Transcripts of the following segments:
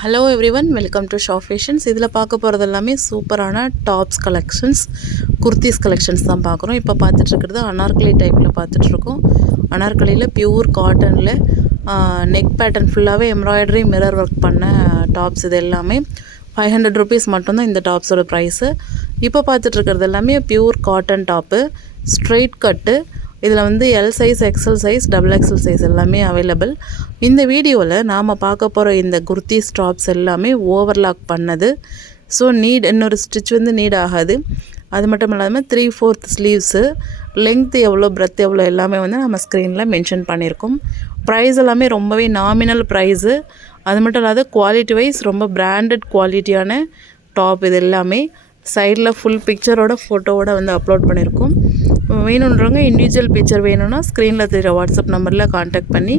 Hello everyone, welcome to shop fashions. இதில் பார்க்க போகிறது எல்லாமே சூப்பரான டாப்ஸ் கலெக்ஷன்ஸ், குர்த்திஸ் கலெக்ஷன்ஸ் தான் பார்க்குறோம். இப்போ பார்த்துட்ருக்கிறது அனார்கலி டைப்பில் பார்த்துட்ருக்கோம். அனார்கலியில் பியூர் காட்டனில் நெக் பேட்டர்ன் ஃபுல்லாகவே எம்ப்ராய்டரி மிரர் ஒர்க் பண்ண டாப்ஸ். இது எல்லாமே 500 rupees மட்டும்தான் இந்த டாப்ஸோட ப்ரைஸு. இப்போ பார்த்துட்ருக்கிறது எல்லாமே pure cotton top, straight cut. இதில் வந்து L size, XL size, XXL size எல்லாமே அவைலபிள். இந்த வீடியோவில் நாம் பார்க்க போகிற இந்த குர்த்திஸ் டாப்ஸ் எல்லாமே ஓவர்லாக் பண்ணது. ஸோ இன்னொரு ஸ்டிச் வந்து நீட் ஆகாது. அது மட்டும் இல்லாமல் 3/4 ஸ்லீவ்ஸு, லெங்த் எவ்வளோ, பிரெத் எவ்வளோ எல்லாமே வந்து நம்ம ஸ்க்ரீனில் மென்ஷன் பண்ணியிருக்கோம். ப்ரைஸ் எல்லாமே ரொம்பவே நாமினல் ப்ரைஸு. அது மட்டும் இல்லாத குவாலிட்டி வைஸ் ரொம்ப பிராண்டட் குவாலிட்டியான டாப். இது எல்லாமே சைடில் ஃபுல் பிக்சரோட ஃபோட்டோவோட வந்து அப்லோட் பண்ணியிருக்கோம். வேணுன்றவங்க இண்டிவிஜுவல் பிக்சர் வேணும்னா ஸ்க்ரீனில் தெரிகிற வாட்ஸ்அப் நம்பரில் கான்டாக்ட் பண்ணி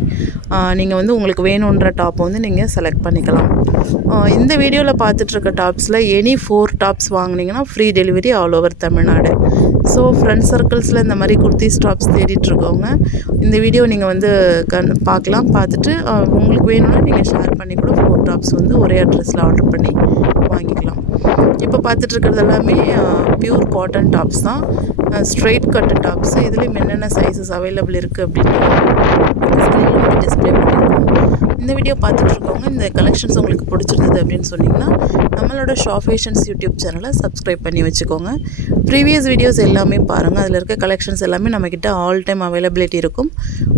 நீங்கள் வந்து உங்களுக்கு வேணுன்ற டாப்பை வந்து நீங்கள் செலக்ட் பண்ணிக்கலாம். இந்த வீடியோவில் பார்த்துட்ருக்க டாப்ஸில் எனி 4 டாப்ஸ் வாங்கினீங்கன்னா free delivery all over Tamil Nadu. So friends சர்க்கிள்ஸில் இந்த மாதிரி குர்த்திஸ் டாப்ஸ் தேடிட்டுருக்கவங்க இந்த வீடியோ நீங்கள் வந்து பார்க்கலாம். பார்த்துட்டு உங்களுக்கு வேணும்னா நீங்கள் ஷேர் பண்ணி கூட 4 டாப்ஸ் வந்து ஒரே அட்ரஸில் ஆர்டர் பண்ணி வாங்கிக்கலாம். இப்போ பார்த்துட்ருக்கிறது எல்லாமே பியூர் காட்டன் டாப்ஸ் தான், ஸ்ட்ரெயிட் கட்டு டாப்ஸு. இதுலேயும் என்னென்ன சைஸஸ் அவைலபிள் இருக்குது அப்படின்னு ஸ்க்ரீனில் வந்து டிஸ்பிளே பண்ணியிருக்கோம். இந்த வீடியோ பார்த்துட்ருக்கவங்க இந்த கலெக்ஷன்ஸ் உங்களுக்கு பிடிச்சிருந்தது அப்படின்னு சொன்னிங்கன்னா நம்மளோட ஷாப் ஃபேஷன்ஸ் யூடியூப் சேனலை சப்ஸ்கிரைப் பண்ணி வச்சுக்கோங்க. ப்ரீவியஸ் வீடியோஸ் எல்லாமே பாருங்கள். அதில் இருக்க கலெக்ஷன்ஸ் எல்லாமே நம்மக்கிட்ட ஆல் டைம் அவைலபிலிட்டி இருக்கும்.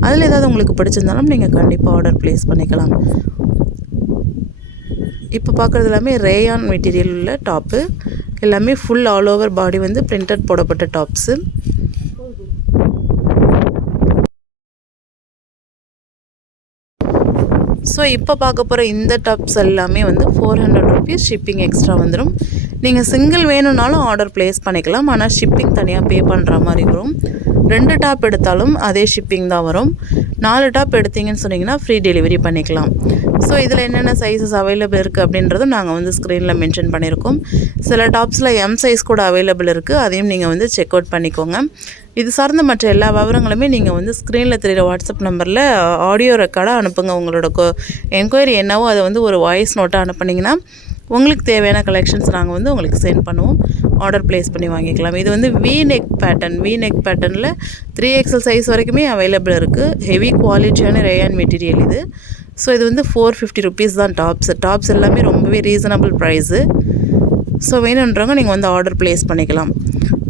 அதில் ஏதாவது உங்களுக்கு பிடிச்சிருந்தாலும் நீங்கள் கண்டிப்பாக ஆர்டர் ப்ளேஸ் பண்ணிக்கலாம். இப்போ பார்க்குறது எல்லாமே ரேயான் மெட்டீரியல் உள்ள டாப்பு. எல்லாமே ஃபுல் ஆல் ஓவர் பாடி வந்து பிரிண்டட் போடப்பட்ட டாப்ஸு. ஸோ இப்போ பார்க்க போகிற இந்த டாப்ஸ் எல்லாமே வந்து 400 rupees ஷிப்பிங் எக்ஸ்ட்ரா வந்துடும். நீங்கள் சிங்கிள் வேணும்னாலும் ஆர்டர் ப்ளேஸ் பண்ணிக்கலாம். ஆனால் ஷிப்பிங் தனியாக பே பண்ணுற மாதிரி வரும். 2 டாப் எடுத்தாலும் அதே ஷிப்பிங் தான் வரும். 4 டாப் எடுத்தீங்கன்னு சொன்னிங்கன்னா ஃப்ரீ டெலிவரி பண்ணிக்கலாம். ஸோ இதில் என்னென்ன சைஸஸ் அவைலபிள் இருக்குது அப்படின்றதும் நாங்கள் வந்து ஸ்க்ரீனில் மென்ஷன் பண்ணியிருக்கோம். சில டாப்ஸில் எம் சைஸ் கூட அவைலபிள் இருக்குது. அதையும் நீங்கள் வந்து செக் அவுட் பண்ணிக்கோங்க. இது சார்ந்த மற்ற எல்லா விவரங்களுமே நீங்கள் வந்து ஸ்க்ரீனில் தெரிகிற வாட்ஸ்அப் நம்பரில் ஆடியோ ரெக்கார்டாக அனுப்புங்க. உங்களோட என்கொயரி என்னவோ அதை வந்து ஒரு வாய்ஸ் நோட்டாக அனுப்புனீங்கன்னா உங்களுக்கு தேவையான கலெக்ஷன்ஸ் நாங்கள் வந்து உங்களுக்கு சென்ட் பண்ணுவோம். ஆர்டர் ப்ளேஸ் பண்ணி வாங்கிக்கலாம். இது வந்து வி நெக் பேட்டர்னில் 3XL சைஸ் வரைக்குமே அவைலபிள் இருக்குது. ஹெவி குவாலிட்டியான ரேயான் மெட்டீரியல் இது. ஸோ இது வந்து 450 rupees தான் டாப்ஸ் எல்லாமே ரொம்பவே ரீசனபிள் ப்ரைஸு. ஸோ வேணுன்றவங்க நீங்கள் வந்து ஆர்டர் ப்ளேஸ் பண்ணிக்கலாம்.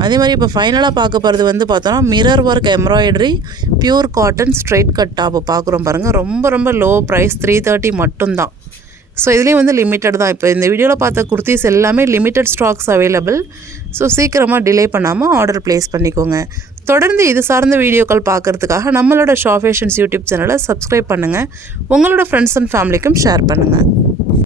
அதே மாதிரி இப்போ ஃபைனலாக பார்க்க போகிறது வந்து பார்த்தோன்னா mirror work embroidery pure cotton straight cut top பார்க்குறோம் பாருங்கள். ரொம்ப லோ ப்ரைஸ் 330 மட்டும்தான். ஸோ இதுலேயும் வந்து லிமிட்டட் தான். இப்போ இந்த வீடியோவில் பார்த்த குர்த்திஸ் எல்லாமே லிமிட்டட் ஸ்டாக்ஸ் அவைலபிள். ஸோ சீக்கிரமாக டிலே பண்ணாமல் ஆர்டர் ப்ளேஸ் பண்ணிக்கோங்க. தொடர்ந்து இது சார்ந்த வீடியோக்கள் பார்க்குறதுக்காக நம்மளோட ஷாப் ஃபேஷன்ஸ் யூடியூப் சேனலை சப்ஸ்கிரைப் பண்ணுங்கள். உங்களோட ஃப்ரெண்ட்ஸ் அண்ட் ஃபேமிலிக்கும் ஷேர் பண்ணுங்கள்.